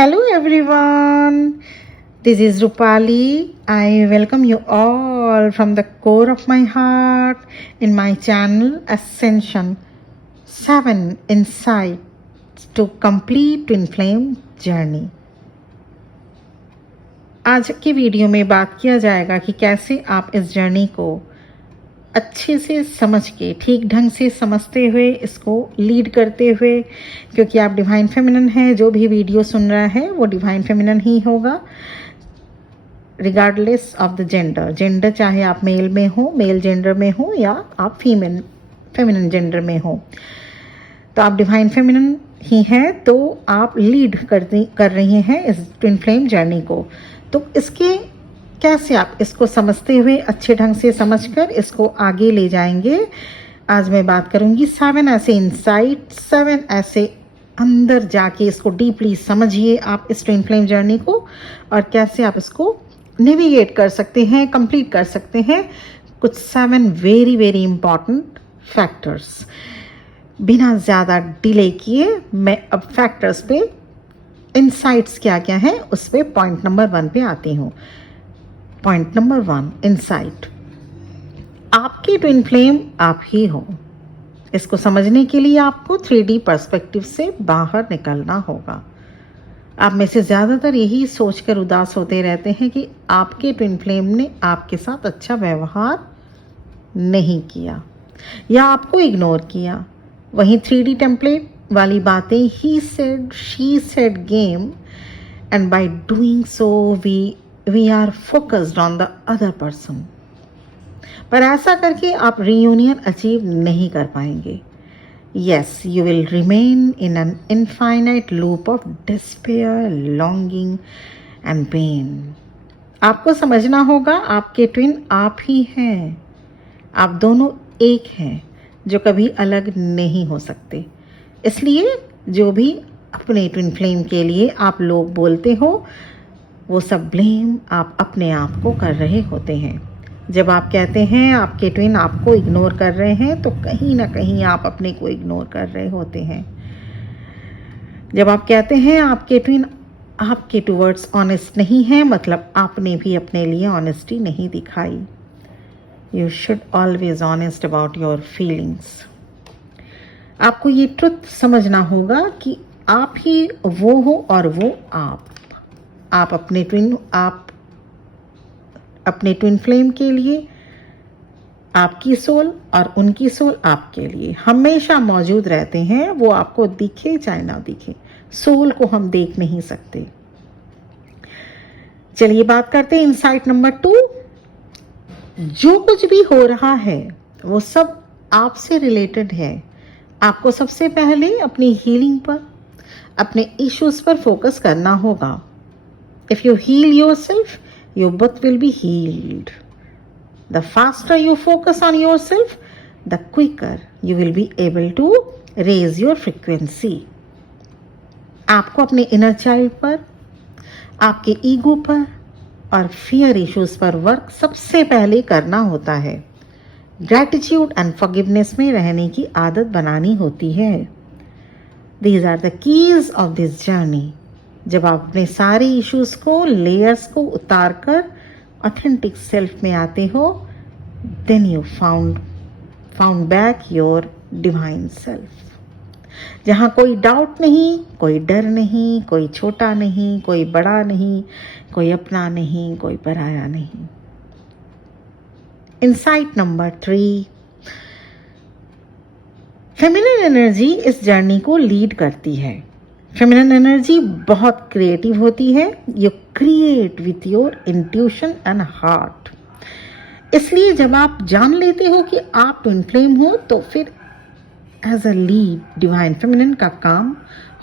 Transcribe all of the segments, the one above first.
Hello everyone, this is Rupali. I welcome you all from the core of my heart in my channel Ascension 7 Insights to Complete Twin Flame Journey. आज की video में बात किया जाएगा कि कैसे आप इस जर्नी को अच्छे से समझ के ठीक ढंग से समझते हुए इसको लीड करते हुए, क्योंकि आप डिवाइन फेमिनिन हैं, जो भी वीडियो सुन रहा है वो डिवाइन फेमिनिन ही होगा रिगार्डलेस ऑफ द जेंडर चाहे आप मेल में हो, मेल जेंडर में हो या आप फेमिनिन जेंडर में हो, तो आप डिवाइन फेमिनिन ही हैं, तो आप लीड कर रही हैं इस ट्विन फ्लेम जर्नी को। तो इसके कैसे आप इसको समझते हुए अच्छे ढंग से समझकर इसको आगे ले जाएंगे, आज मैं बात करूंगी 7 ऐसे इंसाइट, 7 ऐसे अंदर जाके इसको डीपली समझिए आप इस ट्विन फ्लेम जर्नी को, और कैसे आप इसको नेविगेट कर सकते हैं, कंप्लीट कर सकते हैं। कुछ 7 वेरी वेरी इंपॉर्टेंट फैक्टर्स। बिना ज़्यादा डिले किए मैं अब फैक्टर्स पे, इंसाइट्स क्या क्या हैं उस पे पॉइंट नंबर 1 पे आती हूँ। Point number 1, insight. आपकी ट्विन फ्लेम आप ही हो। इसको समझने के लिए आपको 3D पर्सपेक्टिव से बाहर निकलना होगा। आप में से ज़्यादातर यही सोचकर उदास होते रहते हैं कि आपके ट्विन फ्लेम ने आपके साथ अच्छा व्यवहार नहीं किया या आपको इग्नोर किया। वहीं 3D टेम्पलेट वाली बातें he said she said game, and by doing so we are focused on the other person। पर ऐसा करके आप रियूनियन अचीव नहीं कर पाएंगे। Yes, you will remain in an infinite loop of despair, longing and pain। आपको समझना होगा आपके ट्विन आप ही हैं। आप दोनों एक हैं जो कभी अलग नहीं हो सकते। इसलिए जो भी अपने ट्विन फ्लेम के लिए आप लोग बोलते हो, वो सब ब्लेम आप अपने आप को कर रहे होते हैं। जब आप कहते हैं आपके ट्विन आपको इग्नोर कर रहे हैं, तो कहीं ना कहीं आप अपने को इग्नोर कर रहे होते हैं। जब आप कहते हैं आपके ट्विन आपके टुवर्ड्स ऑनेस्ट नहीं है, मतलब आपने भी अपने लिए ऑनेस्टी नहीं दिखाई। You should always honest about your feelings. आपको ये ट्रुथ समझना होगा कि आप ही वो हो और वो आप अपने ट्विन फ्लेम के लिए, आपकी सोल और उनकी सोल आपके लिए हमेशा मौजूद रहते हैं। वो आपको दिखे चाहे ना दिखे, सोल को हम देख नहीं सकते। चलिए बात करते हैं इनसाइट नंबर 2। जो कुछ भी हो रहा है वो सब आपसे रिलेटेड है। आपको सबसे पहले अपनी हीलिंग पर, अपने इश्यूज पर फोकस करना होगा। If you heal yourself, your both will be healed. The faster you focus on yourself, the quicker you will be able to raise your frequency। आपको अपने इनर चाइल्ड पर, आपके ईगो पर और फियर इश्यूज पर work सबसे पहले करना होता है। ग्रैटिट्यूड एंड फॉरगिवनेस में रहने की आदत बनानी होती है। These are the keys of this journey। जब आप अपने सारे इश्यूज को, लेयर्स को उतार कर ऑथेंटिक सेल्फ में आते हो, then you found back your divine self, जहाँ कोई डाउट नहीं, कोई डर नहीं, कोई छोटा नहीं, कोई बड़ा नहीं, कोई अपना नहीं, कोई पराया नहीं। इनसाइट नंबर 3, फेमिनिन एनर्जी इस जर्नी को लीड करती है। फेमिनिन एनर्जी बहुत क्रिएटिव होती है। You create with your intuition and heart. इसलिए जब आप जान लेते हो कि आप ट्विन फ्लेम हो, तो फिर as a lead divine feminine का काम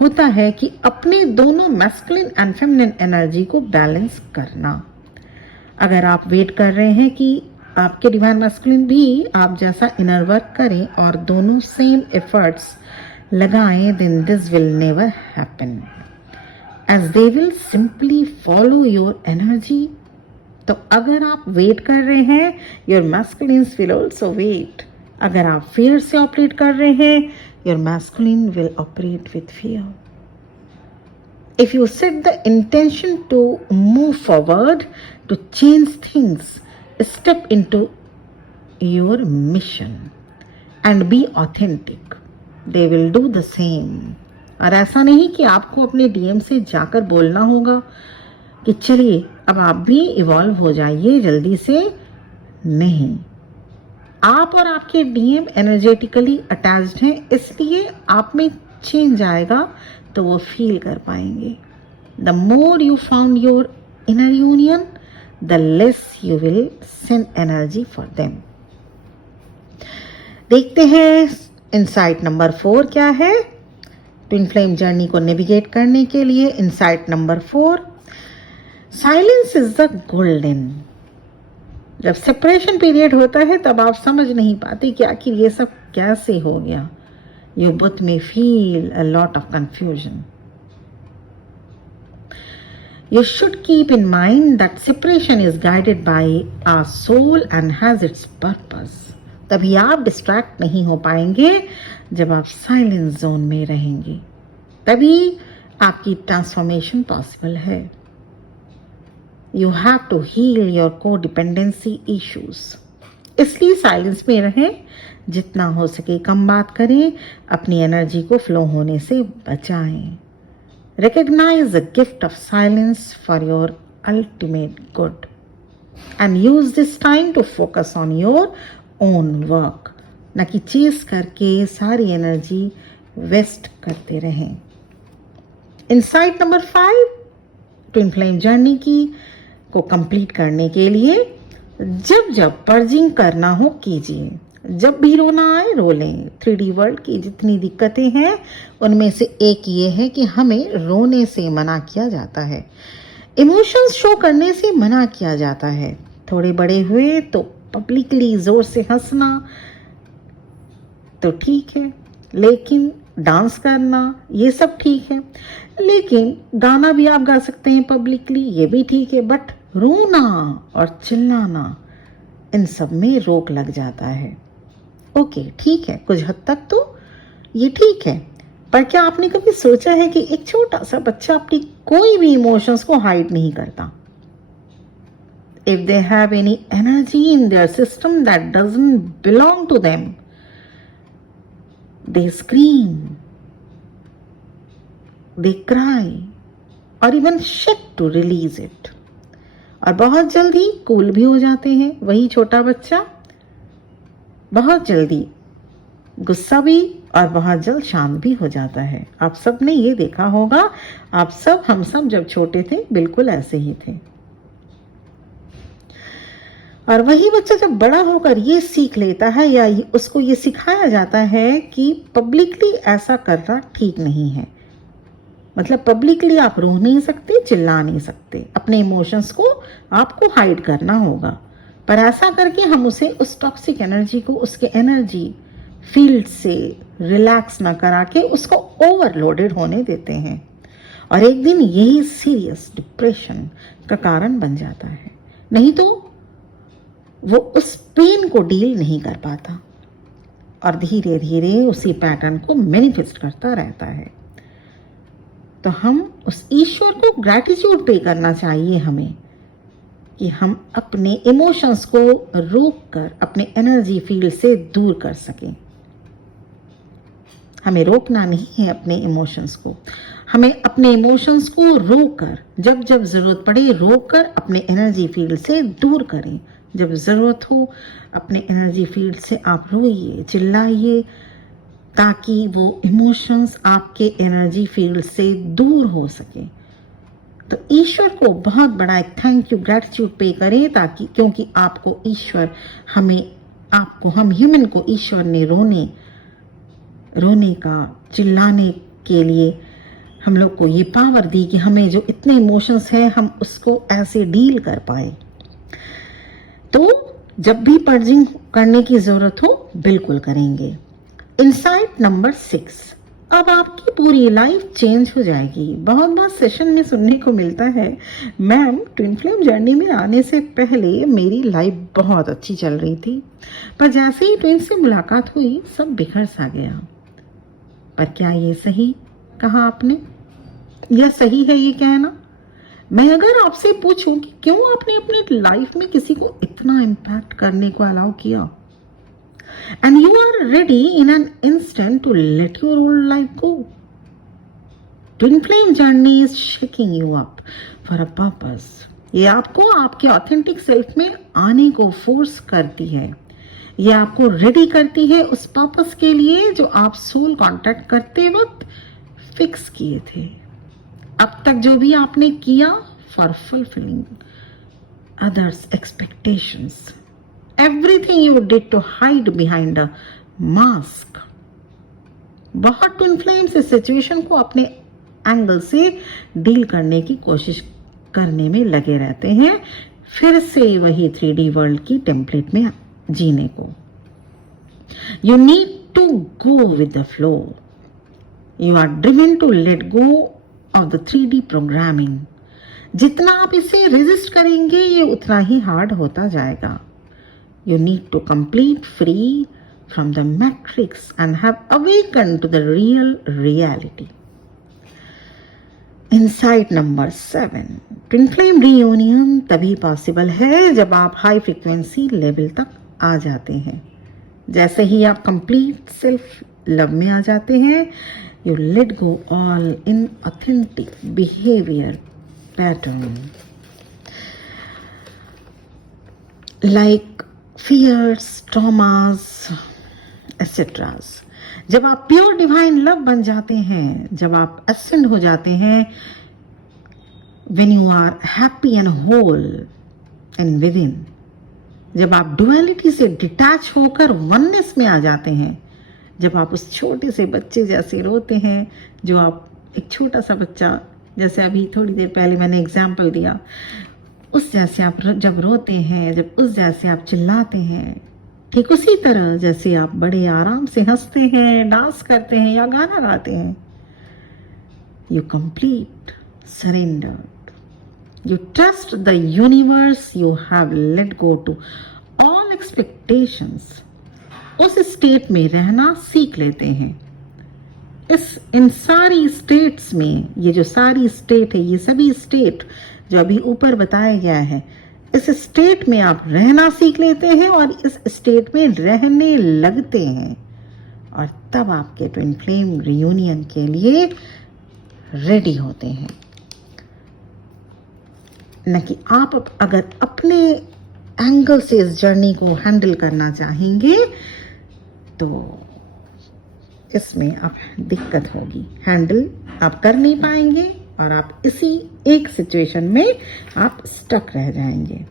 होता है कि अपने दोनों मैस्कुलिन एंड फेमिनिन एनर्जी को बैलेंस करना। अगर आप वेट कर रहे हैं कि आपके डिवाइन मैस्कुलिन भी आप जैसा इनर वर्क करें और दोनों सेम एफर्ट्स लगाएं, then this will never happen, as they will simply follow your energy। तो अगर आप वेट कर रहे हैं, your masculines will also wait। अगर आप fear से ऑपरेट कर रहे हैं, your masculine will operate with fear। if you set the intention to move forward, to change things, step into your mission and be authentic, they will do the same. और ऐसा नहीं कि आपको अपने डीएम से जाकर बोलना होगा कि चलिए अब आप भी इवॉल्व हो जाइए जल्दी से, नहीं। आप और आपके डीएम एनर्जेटिकली अटैच्ड हैं, इसलिए आप में चेंज आएगा तो वो फील कर पाएंगे। The more you found your inner union, the less you will send energy for them. देखते हैं इनसाइट नंबर 4 क्या है ट्विन फ्लेम जर्नी को नेविगेट करने के लिए। Insight number 4, silence is the golden. जब सेपरेशन पीरियड होता है तब आप समझ नहीं पाते कि आखिर ये सब कैसे हो गया। You both may feel a lot of confusion. You should keep in mind that separation is guided by our soul and has its purpose. तभी आप डिस्ट्रैक्ट नहीं हो पाएंगे जब आप साइलेंस जोन में रहेंगे, तभी आपकी ट्रांसफॉर्मेशन पॉसिबल है। You have to heal your codependency issues. इसलिए साइलेंस में रहें, जितना हो सके कम बात करें, अपनी एनर्जी को फ्लो होने से बचाएं। Recognize the gift of silence for your ultimate good and use this time to focus on your own work. न कि चेस करके सारी एनर्जी वेस्ट करते रहें। Insight number 5 twin flame journey की को कंप्लीट करने के लिए जब जब पर्जिंग करना हो कीजिए, जब भी रोना आए रो लें। 3D वर्ल्ड की जितनी दिक्कतें हैं उनमें से एक ये है कि हमें रोने से मना किया जाता है, इमोशंस शो करने से मना किया जाता है। थोड़े बड़े हुए तो पब्लिकली जोर से हंसना तो ठीक है, लेकिन डांस करना ये सब ठीक है, लेकिन गाना भी आप गा सकते हैं पब्लिकली, ये भी ठीक है, बट रोना और चिल्लाना इन सब में रोक लग जाता है। ओके ठीक है, कुछ हद तक तो ये ठीक है, पर क्या आपने कभी सोचा है कि एक छोटा सा बच्चा अपनी कोई भी इमोशंस को हाइड नहीं करता। If they have any energy in their system that doesn't belong to them, they scream, they cry, or even shed to release it. और बहुत जल्दी कूल भी हो जाते हैं वही छोटा बच्चा, बहुत जल्दी गुस्सा भी और बहुत जल्द शांत भी हो जाता है। आप सब ने ये देखा होगा, आप सब हम सब जब छोटे थे बिल्कुल ऐसे ही थे। और वही बच्चा जब बड़ा होकर ये सीख लेता है या उसको ये सिखाया जाता है कि पब्लिकली ऐसा करना ठीक नहीं है, मतलब पब्लिकली आप रो नहीं सकते, चिल्ला नहीं सकते, अपने इमोशंस को आपको हाइड करना होगा। पर ऐसा करके हम उसे उस टॉक्सिक एनर्जी को उसके एनर्जी फील्ड से रिलैक्स ना करा के उसको ओवरलोडेड होने देते हैं, और एक दिन यही सीरियस डिप्रेशन का कारण बन जाता है। नहीं तो वो उस पेन को डील नहीं कर पाता और धीरे धीरे उसी पैटर्न को मैनिफेस्ट करता रहता है। तो हम उस ईश्वर को ग्रैटिट्यूड पे करना चाहिए हमें कि हम अपने इमोशंस को रोक कर अपने एनर्जी फील्ड से दूर कर सकें। हमें रोकना नहीं है अपने इमोशंस को, हमें अपने इमोशंस को रोककर जब जब जरूरत पड़े रोककर अपने एनर्जी फील्ड से दूर करें। जब ज़रूरत हो अपने एनर्जी फील्ड से आप रोइए, चिल्लाइए, ताकि वो इमोशंस आपके एनर्जी फील्ड से दूर हो सके। तो ईश्वर को बहुत बड़ा एक थैंक यू ग्रैटिट्यूड पे करें, ताकि क्योंकि आपको ईश्वर हम ह्यूमन को ईश्वर ने रोने का, चिल्लाने के लिए हम लोग को ये पावर दी कि हमें जो इतने इमोशंस हैं हम उसको ऐसे डील कर पाए। तो जब भी पर्जिंग करने की जरूरत हो बिल्कुल करेंगे। इनसाइट नंबर 6, अब आपकी पूरी लाइफ चेंज हो जाएगी। बहुत बार सेशन में सुनने को मिलता है, मैम ट्विन फ्लेम जर्नी में आने से पहले मेरी लाइफ बहुत अच्छी चल रही थी, पर जैसे ही ट्विन से मुलाकात हुई सब बिखर सा गया। पर क्या ये सही कहा आपने? यह सही है ये कहना? मैं अगर आपसे पूछूं कि क्यों आपने अपने लाइफ में किसी को इतना इम्पैक्ट करने को अलाउ किया, and you are ready in an instant to let your old life go. Twin flame journey is shaking you up for a purpose. ये आपको आपके ऑथेंटिक सेल्फ में आने को फोर्स करती है, ये आपको रेडी करती है उस पर्पस के लिए जो आप सोल कांटेक्ट करते वक्त फिक्स किए थे। अब तक जो भी आपने किया for fulfilling others expectations, everything you did to hide behind a mask. बहुत ट्विन फ्लेम्स इस सिचुएशन को अपने एंगल से डील करने की कोशिश करने में लगे रहते हैं, फिर से वही 3D वर्ल्ड की टेम्पलेट में जीने को। You need to go with the flow. You are driven to let go of the 3D programming. जितना आप इसे रेजिस्ट करेंगे ये उतना ही हार्ड होता जाएगा। You need to complete free from the matrix and have awakened to the real reality. Insight number 7. Twin flame reunion तभी possible है जब आप हाई फ्रीक्वेंसी लेवल तक आ जाते हैं। जैसे ही आप कंप्लीट सेल्फ लव में आ जाते हैं, you let go all inauthentic behavior pattern like fears, traumas, etc. जब आप प्योर डिवाइन लव बन जाते हैं, जब आप असेंड हो जाते हैं, when you are happy and whole and within, जब आप डुअलिटी से डिटैच होकर वननेस में आ जाते हैं, जब आप उस छोटे से बच्चे जैसे रोते हैं, जो आप एक छोटा सा बच्चा, जैसे अभी थोड़ी देर पहले मैंने एग्जाम्पल दिया, उस जैसे आप जब रोते हैं, जब उस जैसे आप चिल्लाते हैं, ठीक उसी तरह जैसे आप बड़े आराम से हंसते हैं, डांस करते हैं या गाना गाते हैं। You complete surrendered, you trust the universe, you have let go to all expectations. उस स्टेट में रहना सीख लेते हैं। इन सारी स्टेट्स में, ये जो सारी स्टेट है, ये सभी स्टेट जो अभी ऊपर बताया गया है, इस स्टेट में आप रहना सीख लेते हैं और इस स्टेट में रहने लगते हैं, और तब आपके ट्विन फ्लेम रियूनियन के लिए रेडी होते हैं। न कि आप अगर अपने एंगल से इस जर्नी को हैंडल करना चाहेंगे तो इसमें आप दिक्कत होगी, हैंडल आप कर नहीं पाएंगे और आप इसी एक सिचुएशन में आप स्टक रह जाएंगे।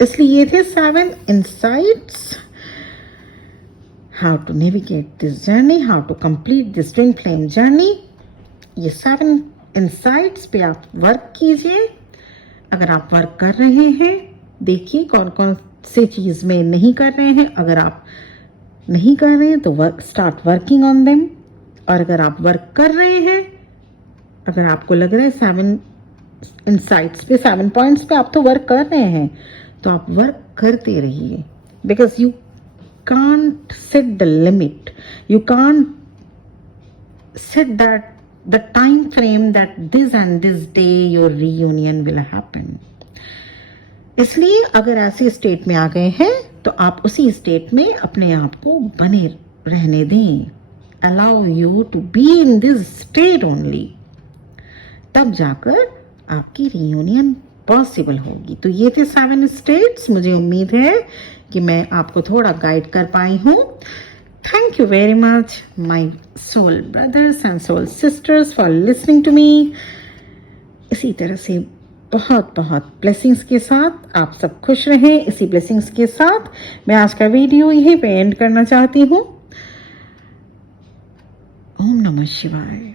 इसलिए ये थे 7 insights, how to navigate this journey, how to complete this twin flame journey. ये 7 इनसाइट्स पे आप वर्क कीजिए। अगर आप वर्क कर रहे हैं, देखिए कौन कौन से चीज में नहीं कर रहे हैं। अगर आप नहीं कर रहे हैं तो स्टार्ट वर्किंग ऑन देम, और अगर आप वर्क कर रहे हैं, अगर आपको लग रहा है 7 इनसाइट्स पे, 7 पॉइंट्स पे आप तो वर्क कर रहे हैं, तो आप वर्क करते रहिए। Because you can't set the limit, you can't set that the time frame that this and this day your reunion will happen. इसलिए अगर ऐसे स्टेट में आ गए हैं तो आप उसी स्टेट में अपने आप को बने रहने दें। Allow you to be in this state only, तब जाकर आपकी रियूनियन पॉसिबल होगी। तो ये थे 7 स्टेट्स। मुझे उम्मीद है कि मैं आपको थोड़ा गाइड कर पाई हूँ। Thank you very much my soul brothers and soul sisters for listening to me. इसी तरह से बहुत बहुत ब्लेसिंग्स के साथ आप सब खुश रहें। इसी ब्लेसिंग्स के साथ मैं आज का वीडियो यहीं पे एंड करना चाहती हूँ। ओम नमः शिवाय।